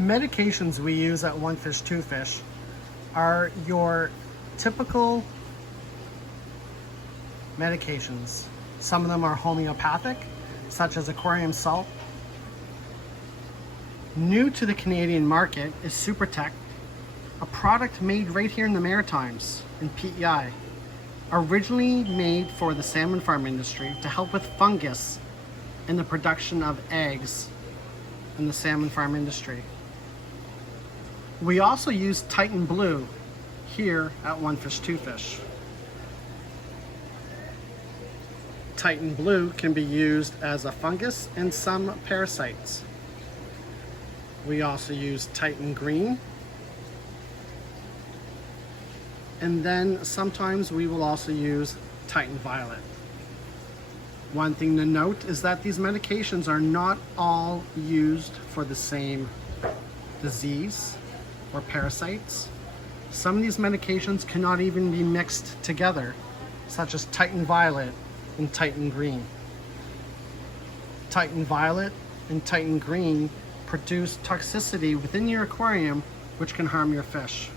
The medications we use at One Fish, Two Fish are your typical medications. Some of them are homeopathic, such as Aquarium Salt. New to the Canadian market is Supertech, a product made right here in the Maritimes in PEI. Originally made for the salmon farm industry to help with fungus in the production of eggs in the salmon farm industry. We also use Titan Blue here at One Fish, Two Fish. Titan Blue can be used as a fungus and some parasites. We also use Titan Green. And then sometimes we will also use Titan Violet. One thing to note is that these medications are not all used for the same disease or parasites. Some of these medications cannot even be mixed together, such as Titan Violet and Titan Green. Titan Violet and Titan Green produce toxicity within your aquarium which can harm your fish.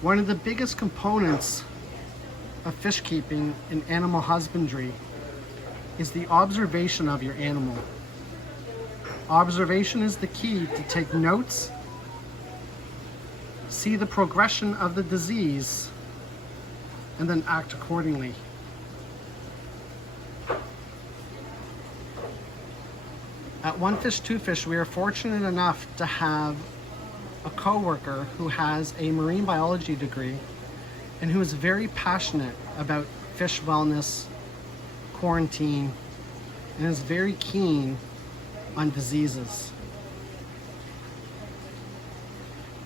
One of the biggest components of fish keeping and animal husbandry is the observation of your animal. Observation is the key to take notes, see the progression of the disease, and then act accordingly. At One Fish, Two Fish, we are fortunate enough to have a co-worker who has a marine biology degree and who is very passionate about fish wellness, quarantine, and is very keen on diseases.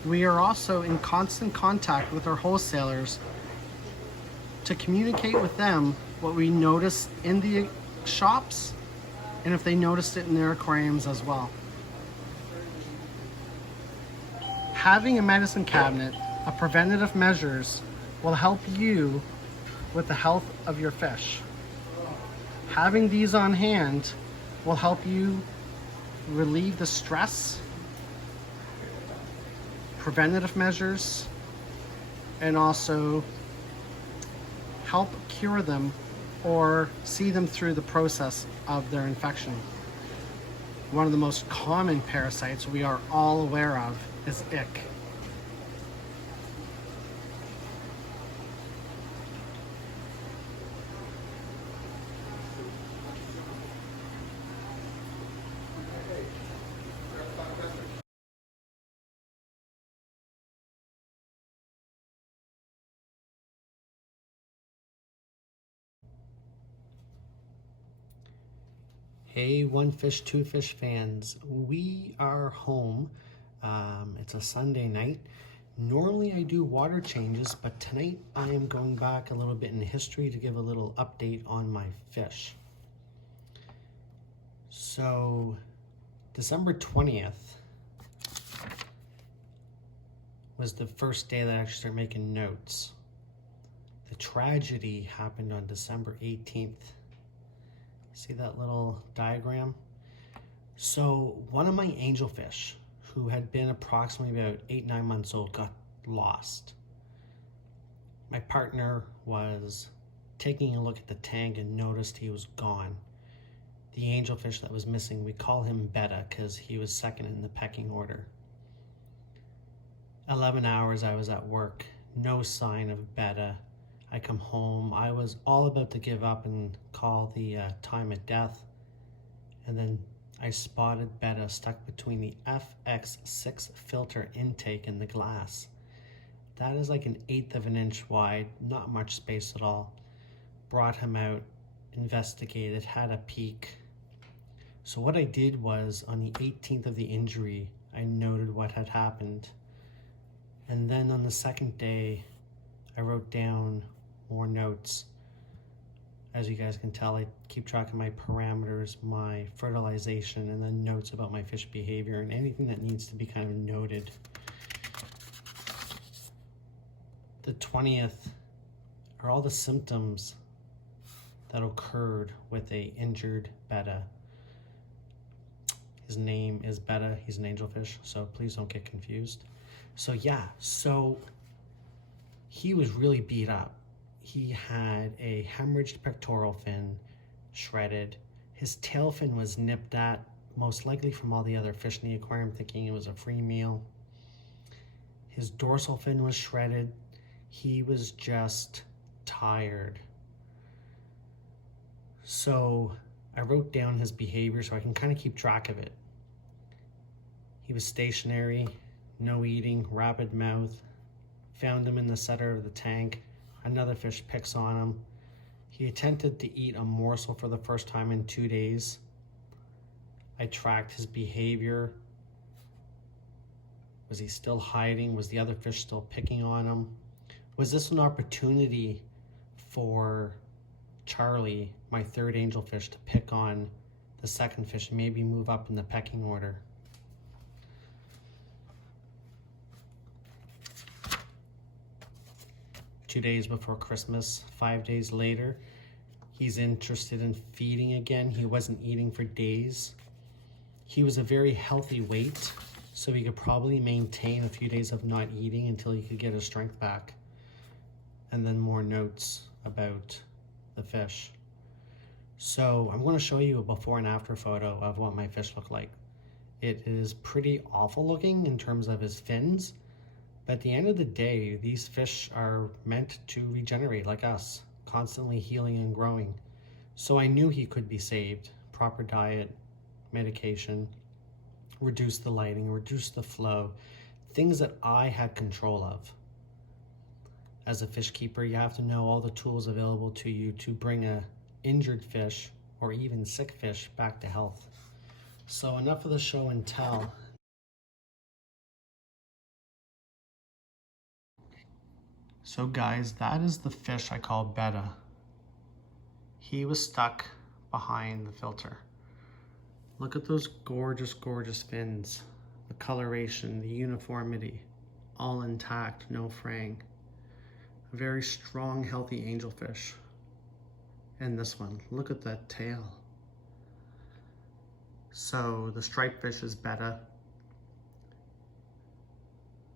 We are also in constant contact with our wholesalers to communicate with them what we notice in the shops and if they noticed it in their aquariums as well. Having a medicine cabinet of preventative measures will help you with the health of your fish. Having these on hand will help you relieve the stress, preventative measures, and also help cure them or see them through the process of their infection. One of the most common parasites we are all aware of is ick. Hey, One Fish, Two Fish fans. We are home. It's a Sunday night. Normally I do water changes, but tonight I am going back a little bit in history to give a little update on my fish. So, December 20th was the first day that I actually started making notes. The tragedy happened on December 18th. See that little diagram? So one of my angelfish, who had been approximately about 8-9 months old, got lost. My partner was taking a look at the tank and noticed he was gone. The angelfish that was missing, we call him Betta because he was second in the pecking order. 11 hours I was at work, no sign of Betta. I come home, I was all about to give up and call the time of death. And then I spotted Betta stuck between the FX6 filter intake and the glass. That is like 1/8 of an inch wide, not much space at all. Brought him out, investigated, had a peek. So what I did was, on the 18th of the injury, I noted what had happened. And then on the second day, I wrote down more notes. As you guys can tell, I keep track of my parameters, my fertilization, and then notes about my fish behavior and anything that needs to be kind of noted. The 20th are all the symptoms that occurred with a injured Betta. His name is Betta. He's an angelfish, so please don't get confused. So yeah, so he was really beat up. He had a hemorrhaged pectoral fin, shredded. His tail fin was nipped at, most likely from all the other fish in the aquarium, thinking it was a free meal. His dorsal fin was shredded. He was just tired. So I wrote down his behavior so I can kind of keep track of it. He was stationary, no eating, rapid mouth. Found him in the center of the tank. Another fish picks on him. He attempted to eat a morsel for the first time in 2 days. I tracked his behavior. Was he still hiding? Was the other fish still picking on him? Was this an opportunity for Charlie, my third angelfish, to pick on the second fish and maybe move up in the pecking order? Two days before Christmas, 5 days later, he's interested in feeding again. He wasn't eating for days. He was a very healthy weight, so he could probably maintain a few days of not eating until he could get his strength back. And then more notes about the fish. So I'm going to show you a before and after photo of what my fish looked like. It is pretty awful looking in terms of his fins, but at the end of the day, these fish are meant to regenerate like us, constantly healing and growing. So I knew he could be saved. Proper diet, medication, reduce the lighting, reduce the flow, things that I had control of. As a fish keeper, you have to know all the tools available to you to bring a injured fish or even sick fish back to health. So enough of the show and tell. So guys, that is the fish I call Betta. He was stuck behind the filter. Look at those gorgeous, gorgeous fins. The coloration, the uniformity, all intact, no fraying. A very strong, healthy angelfish. And this one, look at that tail. So the striped fish is Betta.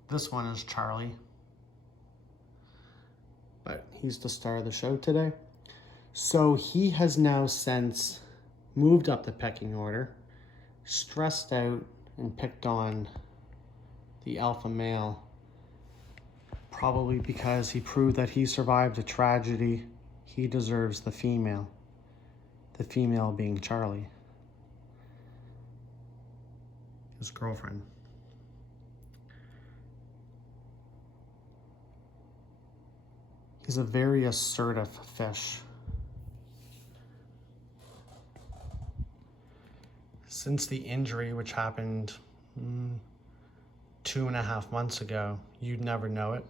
This one is Charlie. But he's the star of the show today. So he has now since moved up the pecking order, stressed out and picked on the alpha male, probably because he proved that he survived a tragedy. He deserves the female being Charlie, his girlfriend. He's a very assertive fish. Since the injury, which happened 2.5 months ago, you'd never know it.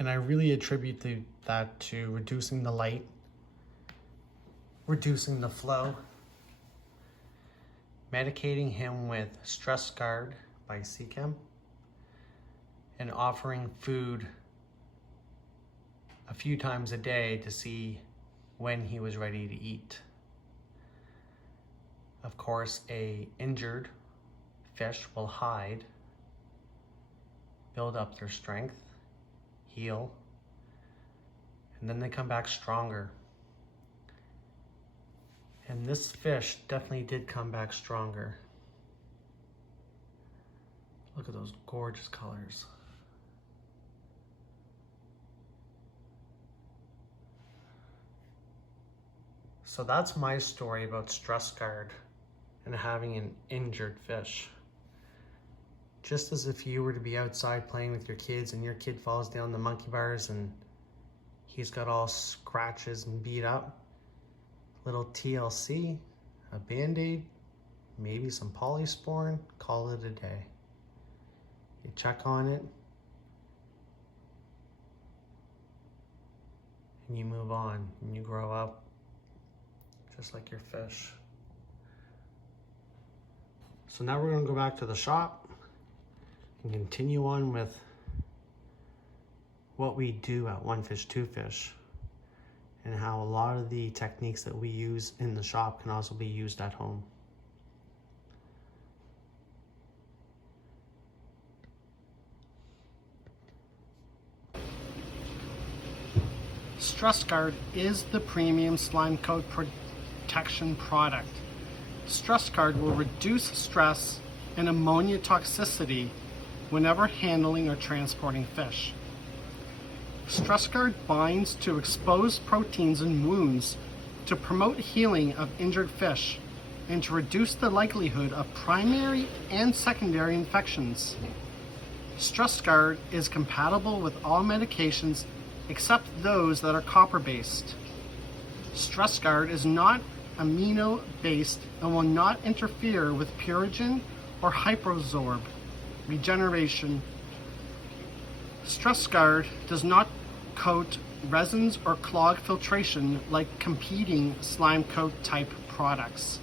And I really attribute that to reducing the light, reducing the flow, medicating him with StressGuard by Seachem, and offering food a few times a day to see when he was ready to eat. Of course, a injured fish will hide, build up their strength, heal, and then they come back stronger. And this fish definitely did come back stronger. Look at those gorgeous colors. So that's my story about StressGuard and having an injured fish. Just as if you were to be outside playing with your kids and your kid falls down the monkey bars and he's got all scratches and beat up, little TLC, a Band-Aid, maybe some polysporin, call it a day. You check on it and you move on and you grow up just like your fish. So now we're going to go back to the shop and continue on with what we do at One Fish, Two Fish. and how a lot of the techniques that we use in the shop can also be used at home. StressGuard is the premium slime coat protection product. StressGuard will reduce stress and ammonia toxicity whenever handling or transporting fish. StressGuard binds to exposed proteins and wounds to promote healing of injured fish and to reduce the likelihood of primary and secondary infections. StressGuard is compatible with all medications except those that are copper-based. StressGuard is not amino-based and will not interfere with purigen or hypersorb regeneration. StressGuard does not coat resins or clog filtration like competing slime coat type products.